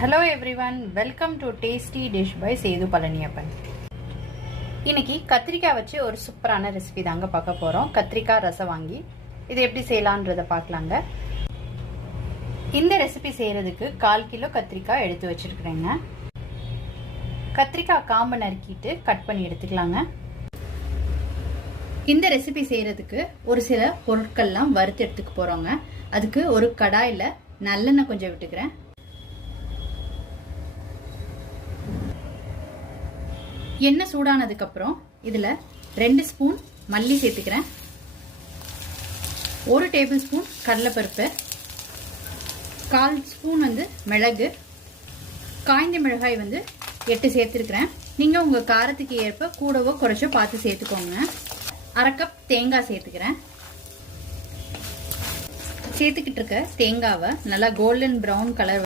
Hello everyone, welcome to Tasty Dish by Sethu Palaniappan. இன்னைக்கு கத்திரிக்காய் வச்சு ஒரு சூப்பரான ரெசிபி தாங்க பார்க்க போறோம். கத்திரிக்காய் ரசம் வாங்கி இது எப்படி செய்யலாம்ன்றத பார்க்கலாங்க. இந்த ரெசிபி செய்யறதுக்கு 1/4 கிலோ கத்திரிக்காய் எடுத்து வச்சிருக்கேங்க. கத்திரிக்காய் காம்பை நறுக்கிட்டு கட் பண்ணி எடுத்துக்கலாங்க. இந்த ரெசிபி செய்யறதுக்கு ஒரு சில பொருட்கள்லாம் வறுத்து எடுத்துக்க போறோங்க. அதுக்கு ஒரு கடாயில நல்லெண்ணெய் கொஞ்சம் விட்டுக்கிறேன். எண்ணெய் சூடானதுக்கு அப்புறம் இதுல 2 ஸ்பூன் மல்லி சேர்த்துக்கிறேன். 1 டேபிள் ஸ்பூன் கடலைப்பருப்பு, 1/4 ஸ்பூன் மிளகு, காய்ந்த மிளகாய் 8 சேர்த்துருக்கிறேன். நீங்க உங்க காரத்துக்கு ஏற்ப கூடவோ குறைச்சோ பார்த்து சேர்த்துக்கோங்க. 1/2 கப் தேங்காய் சேர்த்துக்கிறேன். சேர்த்துக்கிட்டு இருக்க தேங்காவை நல்லா கோல்டன் ப்ரௌன் கலர்